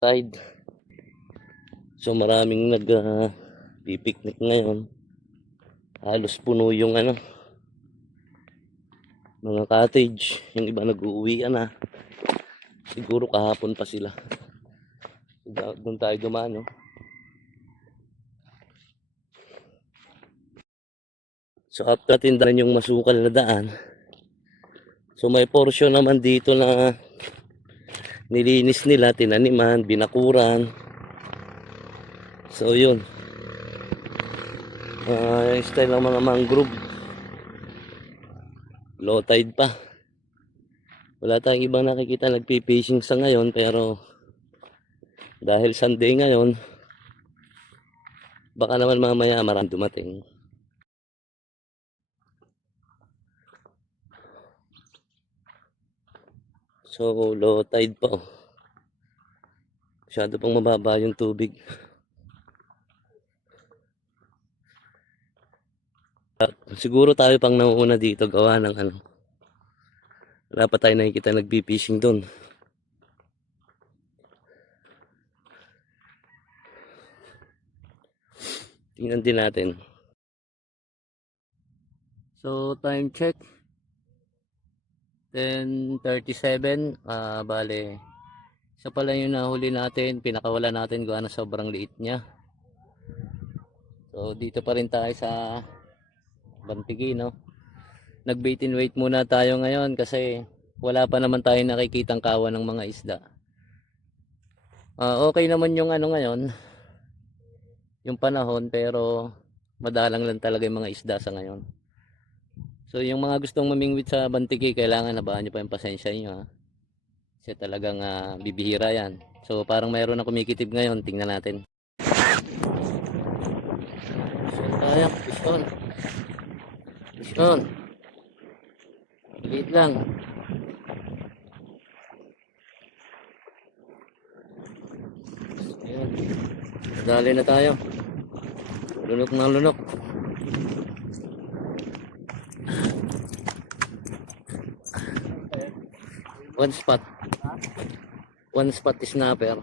Tide. So maraming pipiknik ngayon. Halos puno yung mga cottage. Yung iba nag-uuwian na. Siguro kahapon pa sila. Doon tayo dumaan, no? So after tindahan yung masukal na daan, so may portion naman dito na nilinis nila, tinaniman, binakuran. So yun, yung style ng mga mangrove, low tide pa. Wala tayong ibang nakikita nagpipishing sa ngayon, pero dahil Sunday ngayon, baka naman mamaya marami dumating. So low tide pa, oh. Masyado pang mababa yung tubig. Siguro tayo pang nauuna dito gawa ng wala pa tayo nakikita nagpipishing doon. Tingnan din natin. So time check 10:37. Bale, isa pala yung nahuli natin, pinakawala natin gawa na sobrang liit niya. So dito pa rin tayo sa Bantigi, no? Nag-bait and wait muna tayo ngayon kasi wala pa naman tayo nakikitang kawan ng mga isda. Okay naman yung ngayon, yung panahon, pero madalang lang talaga yung mga isda sa ngayon. So yung mga gustong mamingwit sa Bantigi, kailangan habaan nyo pa yung pasensya nyo, ha? Kasi talagang bibihira yan. So parang mayroon na kumikitib ngayon, tingnan natin. So piston. Piston. Liit lang. Ayan. Dali na tayo. Lunok ng lunok. One spot is snapper.